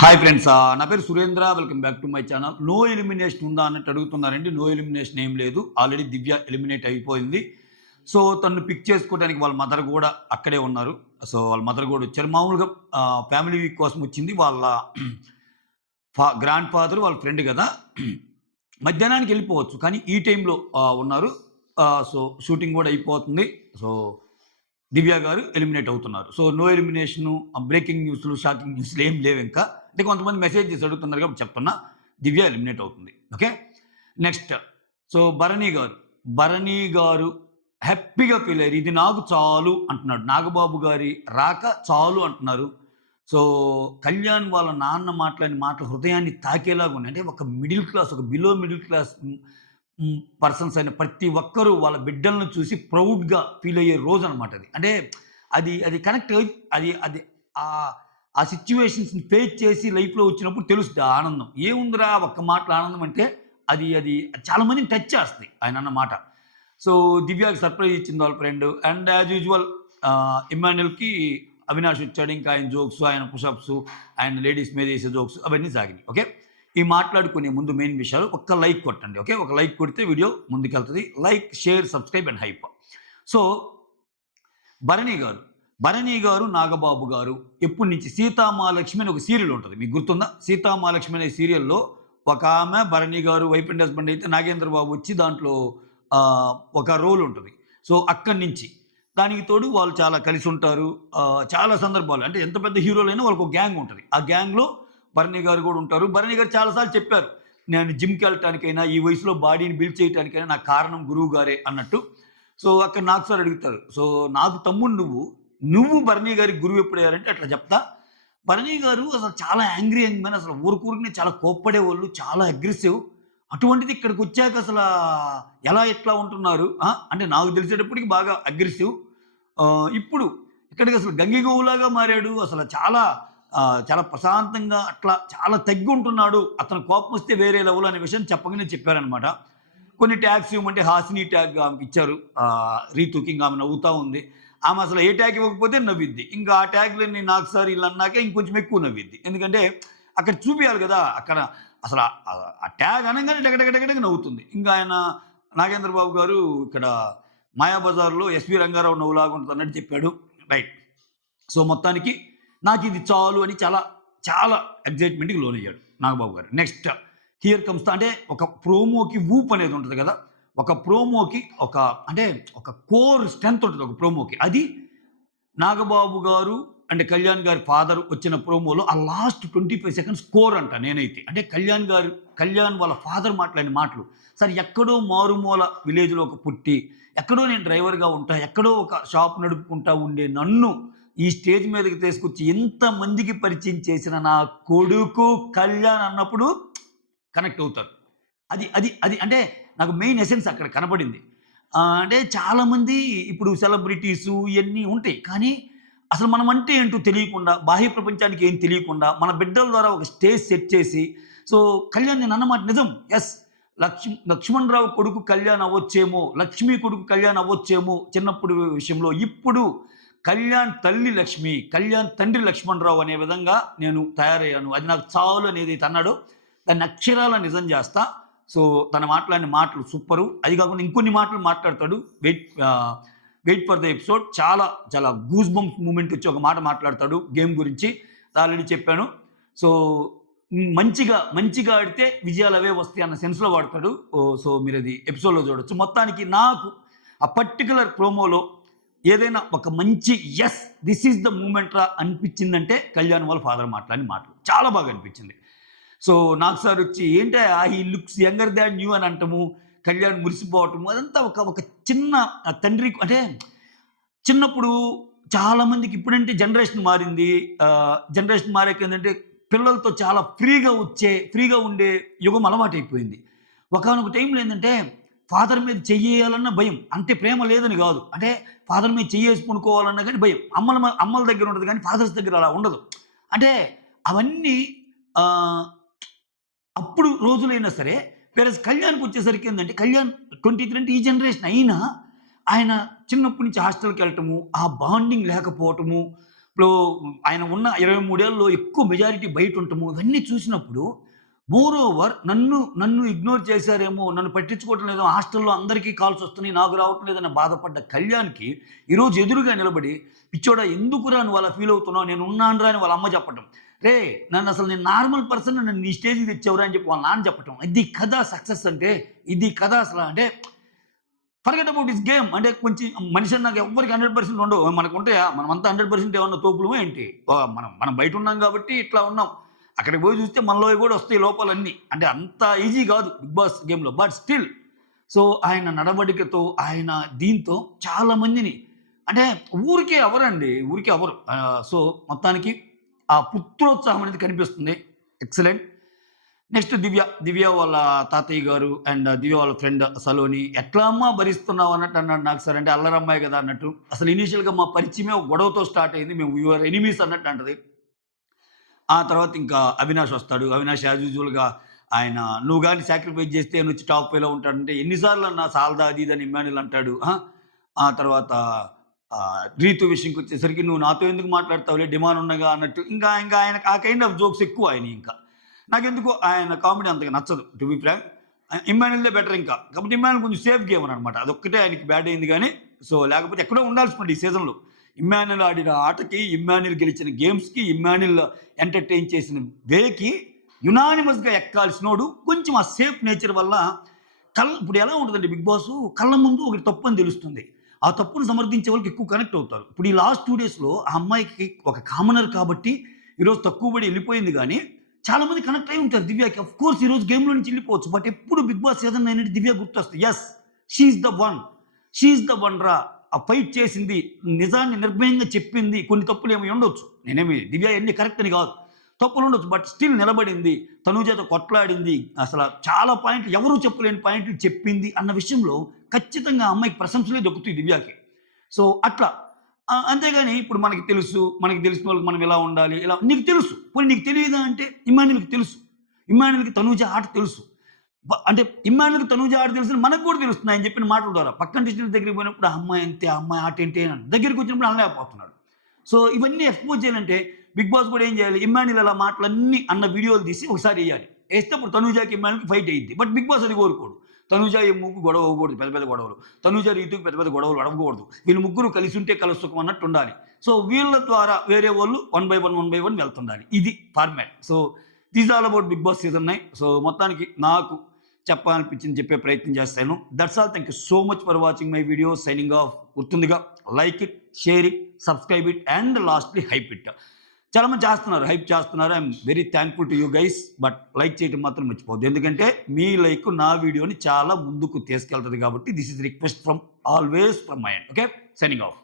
Hi friends, నా పేరు Surendra. Welcome back to my channel. No elimination ఉందా అన్నట్టు అడుగుతున్నారండి. నో ఎలిమినేషన్ ఏం లేదు. ఆల్రెడీ దివ్య ఎలిమినేట్ అయిపోయింది. సో తనను పిక్ చేసుకోవడానికి వాళ్ళ మదర్ కూడా అక్కడే ఉన్నారు. సో వాళ్ళ మదర్ కూడా వచ్చారు. మామూలుగా ఫ్యామిలీ వీక్ కోసం వచ్చింది. వాళ్ళ గ్రాండ్ ఫాదర్ వాళ్ళ ఫ్రెండ్ కదా. మధ్యాహ్నానికి వెళ్ళిపోవచ్చు, కానీ ఈ టైంలో ఉన్నారు. సో షూటింగ్ కూడా అయిపోతుంది. సో దివ్య గారు ఎలిమినేట్ అవుతున్నారు. సో నో ఎలిమినేషను, బ్రేకింగ్ న్యూస్లు, షాకింగ్ న్యూస్లు ఏం లేవు ఇంకా. అంటే కొంతమంది మెసేజ్ చేసి అడుగుతున్నారు కాబట్టి చెప్తున్నా, దివ్య ఎలిమినేట్ అవుతుంది. Okay, next. So Bharani garu హ్యాపీగా ఫీల్ అయ్యారు. ఇది నాకు చాలు అంటున్నాడు. నాగబాబు గారి రాక చాలు అంటున్నారు. సో కళ్యాణ్ వాళ్ళ నాన్న మాట్లాడిన మాటలు హృదయాన్ని తాకేలాగా ఉన్నాయి. అంటే ఒక మిడిల్ క్లాస్, ఒక బిలో మిడిల్ క్లాస్ పర్సన్స్ అయిన ప్రతి ఒక్కరూ వాళ్ళ బిడ్డలను చూసి ప్రౌడ్గా ఫీల్ అయ్యే రోజు అనమాట అది. అంటే అది అది కనెక్ట్ అది అది ఆ సిచ్యువేషన్స్ని ఫేస్ చేసి లైఫ్లో వచ్చినప్పుడు తెలుస్తుంది ఆ ఆనందం. ఏముందిరా ఒక్క మాటలు ఆనందం అంటే అది అది చాలామందిని టచ్ చేస్తుంది ఆయన అన్న మాట. సో దివ్యాకి సర్ప్రైజ్ ఇచ్చింది వాళ్ళ ఫ్రెండ్. అండ్ యాజ్ యూజువల్ ఇమాన్యుల్కి అవినాష్ వచ్చాడు. ఇంకా ఆయన జోక్స్, ఆయన పుషప్స్, ఆయన లేడీస్ మీద వేసే జోక్స్ అవన్నీ సాగినాయి. ఓకే, ఈ మాట్లాడుకునే ముందు మెయిన్ విషయాలు ఒక్క లైక్ కొట్టండి. ఓకే, ఒక లైక్ కొడితే వీడియో ముందుకెళ్తుంది. Like, share, subscribe and hype. So Bharani garu Nagababu గారు ఎప్పటి నుంచి సీతామహాలక్ష్మి అని ఒక సీరియల్ ఉంటుంది, మీకు గుర్తుందా? సీతామహాలక్ష్మి అనే సీరియల్లో ఒక ఆమె Bharani garu wife and husband అయితే నాగేంద్ర బాబు వచ్చి దాంట్లో ఒక రోల్ ఉంటుంది. సో అక్కడి నుంచి దానికి తోడు వాళ్ళు చాలా కలిసి ఉంటారు. చాలా సందర్భాలు, అంటే ఎంత పెద్ద హీరోలైనా వాళ్ళకు ఒక గ్యాంగ్ ఉంటుంది. ఆ గ్యాంగ్లో భరణి గారు కూడా ఉంటారు. భరణి గారు చాలాసార్లు చెప్పారు, నేను జిమ్కి వెళ్ళటానికైనా, ఈ వయసులో బాడీని బిల్డ్ చేయడానికైనా నాకు కారణం గురువు గారే అన్నట్టు. సో అక్కడ నాకు సార్ అడుగుతారు, సో నాకు తమ్ముడు నువ్వు భరణి గారికి గురువు ఎప్పుడయ్యారంటే అట్లా చెప్తా. భరణి గారు అసలు చాలా యాంగ్రీ యంగ్, అసలు ఊరుకూరికి చాలా కోప్పడేవాళ్ళు, చాలా అగ్రెసివ్. అటువంటిది ఇక్కడికి వచ్చాక అసలు ఎలా ఎట్లా ఉంటున్నారు అంటే నాకు తెలిసేటప్పటికి బాగా అగ్రెసివ్. ఇప్పుడు ఇక్కడికి అసలు గంగిగోవులాగా మారాడు. అసలు చాలా చాలా ప్రశాంతంగా అట్లా చాలా తగ్గి ఉంటున్నాడు. అతను కోపం వస్తే వేరే లెవెల్ అనే విషయం చెప్పగానే చెప్పారనమాట. కొన్ని ట్యాగ్స్ ఇవ్వమంటే హాసిని ట్యాగ్ ఆమెకి ఇచ్చారు. రీతుకి ఇంకా ఆమె నవ్వుతూ ఉంది. ఆమె అసలు ఏ ట్యాగ్ ఇవ్వకపోతే నవ్విద్ది. ఇంకా ఆ ట్యాగ్లన్నీ నాకు సార్ ఇలా అన్నాకే ఇంకొంచెం ఎక్కువ నవ్విద్ది. ఎందుకంటే అక్కడ చూపించాలి కదా, అక్కడ అసలు ఆ ట్యాగ్ అనగానే డగడగడగడగ నవ్వుతుంది. ఇంకా ఆయన నాగేంద్ర బాబు గారు ఇక్కడ మాయాబజార్లో ఎస్వి రంగారావు నవ్వులాగా ఉంటుంది అన్నట్టు చెప్పాడు. రైట్. సో మొత్తానికి నాకు ఇది చాలు అని చాలా చాలా ఎగ్జైట్మెంట్కి లోనయ్యాడు నాగబాబు గారు. నెక్స్ట్ హియర్ కమ్స్, అంటే ఒక ప్రోమోకి ఊప్ అనేది ఉంటుంది కదా, ఒక ప్రోమోకి అంటే ఒక కోర్ స్ట్రెంత్ ఉంటుంది ఒక ప్రోమోకి. అది నాగబాబు గారు అంటే కళ్యాణ్ గారి ఫాదర్ వచ్చిన ప్రోమోలో ఆ లాస్ట్ 25 సెకండ్స్ కోర్ అంట నేనైతే. అంటే కళ్యాణ్ వాళ్ళ ఫాదర్ మాట్లాడిన మాటలు, సార్ ఎక్కడో మారుమూల విలేజ్లో ఒక పుట్టి, ఎక్కడో నేను డ్రైవర్గా ఉంటా, ఎక్కడో ఒక షాప్ నడుపుకుంటా ఉండే నన్ను ఈ స్టేజ్ మీదకి తీసుకొచ్చి ఎంతమందికి పరిచయం చేసిన నా కొడుకు కళ్యాణ్ అన్నప్పుడు కనెక్ట్ అవుతారు. అది అది అది అంటే నాకు మెయిన్ ఎసెన్స్ అక్కడ కనపడింది. అంటే చాలామంది ఇప్పుడు సెలబ్రిటీసు ఇవన్నీ ఉంటాయి, కానీ అసలు మనం అంటే ఏంటో తెలియకుండా, బాహ్య ప్రపంచానికి ఏం తెలియకుండా మన బిడ్డల ద్వారా ఒక స్టేజ్ సెట్ చేసి, సో కళ్యాణ్ నేను అన్నమాట నిజం. ఎస్, లక్ష్మణరావు కొడుకు కళ్యాణ్ అవ్వచ్చేమో, లక్ష్మి కొడుకు కళ్యాణ్ అవ్వచ్చేమో చిన్నప్పుడు విషయంలో. ఇప్పుడు కళ్యాణ్ తల్లి లక్ష్మి, కళ్యాణ్ తండ్రి లక్ష్మణరావు అనే విధంగా నేను తయారయ్యాను. అది నాకు చాలు అనేది అన్నాడు. దాన్ని అక్షరాల నిజం చేస్తా. సో తన మాట్లాడిన మాటలు సూపరు. అది కాకుండా ఇంకొన్ని మాటలు మాట్లాడతాడు. Wait for the episode. చాలా చాలా గూస్ బంప్స్ మూమెంట్ వచ్చి ఒక మాట మాట్లాడతాడు గేమ్ గురించి. ఆల్రెడీ చెప్పాను. సో మంచిగా ఆడితే విజయాలు అవే వస్తాయి అన్న సెన్స్లో వాడతాడు. సో మీరు అది ఎపిసోడ్లో చూడొచ్చు. మొత్తానికి నాకు ఆ పర్టికులర్ ప్రోమోలో ఏదైనా ఒక మంచి yes this is the moment రా అనిపించిందంటే కళ్యాణ్ వాళ్ళ ఫాదర్ మాట్లాడిన మాటలు చాలా బాగా అనిపించింది. సో నాకు సార్ వచ్చి ఏంటో he looks younger than you అని అంటాము, కళ్యాణ్ మురిసిపోవటము, అదంతా ఒక చిన్న తండ్రి. అంటే చిన్నప్పుడు చాలామందికి ఇప్పుడంటే జనరేషన్ మారింది. జనరేషన్ మారాక ఏంటంటే పిల్లలతో చాలా ఫ్రీగా ఉండే యుగం అలవాటైపోయింది. ఒకానొక టైంలో ఏంటంటే ఫాదర్ మీద చెయ్యాలన్న భయం. అంటే ప్రేమ లేదని కాదు, అంటే ఫాదర్ మీద చెయ్యేసి పనుకోవాలన్నా కానీ భయం. అమ్మల దగ్గర ఉంటుంది కానీ ఫాదర్స్ దగ్గర అలా ఉండదు. అంటే అవన్నీ అప్పుడు రోజులైనా సరే. వేరే కళ్యాణ్కి వచ్చేసరికి ఏంటంటే కళ్యాణ్ 23 ఈ జనరేషన్ అయినా ఆయన చిన్నప్పటి నుంచి హాస్టల్కి వెళ్ళటము, ఆ బాండింగ్ లేకపోవటము, ఇప్పుడు ఆయన ఉన్న 23 ఏళ్లలో ఎక్కువ మెజారిటీ బయట ఉండటము ఇవన్నీ చూసినప్పుడు మోర్ ఓవర్ నన్ను ఇగ్నోర్ చేశారేమో, నన్ను పట్టించుకోవటం లేదో, హాస్టల్‌లో అందరికీ కాల్స్ వస్తున్నాయి, నాకు రావటం లేదని బాధపడ్డ కళ్యాణ్‌కి ఈరోజు ఎదురుగా నిలబడి, "పిచ్చోడా ఎందుకురా నువ్వు అలా ఫీల్ అవుతున్నావు? నేను ఉన్నానురా" అని వాళ్ళ అమ్మ చెప్పటం. "రేయ్! నేను నార్మల్ పర్సన్, నన్ను ఈ స్టేజ్‌కి తెచ్చావురా" అని చెప్పి వాళ్ళ నాన్న చెప్పటం. ఇది కదా సక్సెస్ అంటే. ఇది కదా అసల. అంటే ఫర్గెట్ అబౌట్ దిస్ గేమ్. అంటే కొంచెం మనిషి అన్నాక ఎవ్వరికి 100% ఉండవు. మనకుంటాయా? మనమంతా 100% ఏమన్నా తోపులమా ఏంటి? మనం మనం బయట ఉన్నాం కాబట్టి ఇట్లా ఉన్నాం. అక్కడికి పోయి చూస్తే మనలో కూడా వస్తాయి లోపాలన్నీ. అంటే అంత ఈజీ కాదు బిగ్ బాస్ గేమ్‌లో. బట్ స్టిల్ సో ఆయన నడవడికతో, ఆయన దీంతో చాలా మందిని అంటే ఊరికే అవ్వరండి. ఊరికే అవ్వరు. సో మొత్తానికి ఆ పుత్రోత్సాహం అనేది కనిపిస్తుంది. ఎక్సలెంట్. నెక్స్ట్ దివ్య. దివ్య వాళ్ళ తాతయ్య గారు అండ్ దివ్య వాళ్ళ ఫ్రెండ్ సలోని. "ఎట్లా అమ్మా భరిస్తున్నావు" అన్నట్టు అన్నాడు నాకు సార్. అంటే అల్లరమ్మాయి కదా అన్నట్టు. అసలు ఇనీషియల్‌గా మా పరిచయమే ఒక గొడవతో స్టార్ట్ అయింది. మేము వి ఆర్ ఎనిమీస్ అన్నట్టు అంటది. ఆ తర్వాత ఇంకా అవినాష్ వస్తాడు. అవినాష్ యాజ్ యూజువల్‌గా ఆయన "నువ్వు గాని సాక్రిఫైస్ చేస్తే ఈయనొచ్చి టాప్ 5లో ఉంటాడంటే" ఎన్ని సార్లన్నా సాలదా అది ఇది అని ఇమ్మాన్యుల్ అంటాడు. ఆ తర్వాత రీతు విషయంకొచ్చేసరికి "నువ్వు నాతో ఎందుకు మాట్లాడతావులే డిమాండ్ ఉండగా" అన్నట్టు. ఇంకా ఆయనకి ఆ కైండ్ ఆఫ్ జోక్స్ ఎక్కువ ఆయనయి ఇంకా. నాకెందుకో ఆయన కామెడీ అంతగా నచ్చదు టు బి ఫ్రాంక్. ఇమ్మాన్యుల్‌దే బెటర్ ఇంకా. కాకపోతే ఇమ్మాన్యుల్ కొంచెం సేఫ్ గేమర్ అనమాట. అదొక్కటే ఆయనకి బ్యాడ్ అయింది గానీ, సో లేకపోతే ఎక్కడో ఉండాల్సింది ఈ సీజన్‌లో. ఇమ్మాన్యుల్ ఆడిన ఆటకి, ఇమ్మాన్యుల్ గెలిచిన గేమ్స్‌కి, ఇమ్మాన్యుల్ ఎంటర్‌టైన్ చేసిన వేకి యునానిమస్‌గా ఎక్కాల్సినోడు కొంచెం ఆ సేఫ్ నేచర్ వల్ల ఇప్పుడు ఎలా ఉంటదంటే బిగ్ బాసు కళ్ళ ముందు ఒకటి తప్పని తెలుస్తుంది. ఆ తప్పును సమర్థించే వాళ్ళకి ఎక్కువ కనెక్ట్ అవుతారు. ఇప్పుడు ఈ లాస్ట్ 2 డేస్‌లో ఆ అమ్మాయికి ఒక కామనర్ కాబట్టి ఈరోజు తక్కువ పడి ఎళ్ళిపోయింది గానీ, చాలా మంది కనెక్ట్ అయ్యి ఉంటారు దివ్యకి. ఆఫ్‌కోర్స్ ఈరోజు గేమ్‌లో నుంచి ఎళ్ళిపోవచ్చు. బట్ ఎప్పుడు బిగ్ బాస్ సీజన్ 9 దివ్య గుర్తొస్తది. Yes! She is the one. She is the one రా! ఆ ఫైట్ చేసింది, నిజాన్ని నిర్భయంగా చెప్పింది. కొన్ని తప్పులేమి ఉండొచ్చు. నేనేమి దివ్య అయన్నీ కరెక్ట్ అని గాదు. తప్పులుండొచ్చు. బట్ స్టిల్ నిలబడింది. తనూజతో కొట్లాడింది. అసల చాలా పాయింట్లు ఎవరు చెప్పలేని పాయింట్లు చెప్పింది అన్న విషయంలో ఖచ్చితంగా ఆ అమ్మాయికి ప్రశంసలే దక్కుతాయి దివ్యకి. సో, అట్లా. అంతేగాని ఇప్పుడు మనకి తెలుసు. మనకి తెలిసిన వాళ్ళకి మనం ఇలా ఉండాలి. ఇలా నీకు తెలుసు. పోనీ నీకు తెలీదా అంటే ఇమ్మాన్యుల్‌కి తెలుసు. ఇమ్మాన్యుల్‌కి తనూజ ఆట తెలుసు. అంటే ఇమ్మాన్యుల్‌కి తనూజ ఆట తెలుసని మనకు కూడా తెలుస్తుంది ఆయన చెప్పిన మాటల ద్వారా. పక్కన డిస్ట్రిక్ట్ దగ్గరికి పోయినప్పుడు ఆ అమ్మాయి అంతే, ఆ అమ్మాయి ఆట ఏంటి అని దగ్గరికొచ్చినప్పుడు అనలేకపోతున్నాడు. సో, ఇవన్నీ ఎక్స్‌పోజ్ చేయాలంటే బిగ్ బాస్ కూడా ఏం చేయాలి? ఇమ్మాన్యుల్ అలా మాటలన్నీ అన్న వీడియోలు తీసి ఒకసారి ఎయ్యాలి. ఏస్తే అప్పుడు తనూజకి, ఇమ్మాన్యుల్‌కి ఫైట్ అయ్యిద్ది. బట్ బిగ్ బాస్ అది కోరుకోడు. తనూజ, ఎమ్ముకి గొడవ అవ్వకూడదు పెద్ద పెద్ద గొడవలు. తనూజ, రీతుకి పెద్ద పెద్ద గొడవలు అడగకూడదు. వీళ్ళు ముగ్గురు కలిసి ఉంటే కలుసుసుఖం అన్నట్టు ఉండాలి. సో, వీళ్ళ ద్వారా వేరే వాళ్ళు వన్ బై వన్ వెళ్తుండాలి. ఇది format. So, this all about Bigg Boss season 9. So, మొత్తానికి నాకు చెప్పాలనిపించింది చెప్పే ప్రయత్నం చేస్తాను. That's all. Thank you so much for watching my video. Signing off. గుర్తుందిగా like it, share it, subscribe it and lastly hype it. చాలా మంది చేస్తున్నారు. హైప్ చేస్తున్నారు. I'm very thankful to you guys. But like చేయటం మాత్రం మర్చిపోవద్దు. ఎందుకంటే మీ like నా వీడియోని చాలా ముందుకు తీసుకెళ్తది కాబట్టి this is request from always from my end. Okay. Signing off.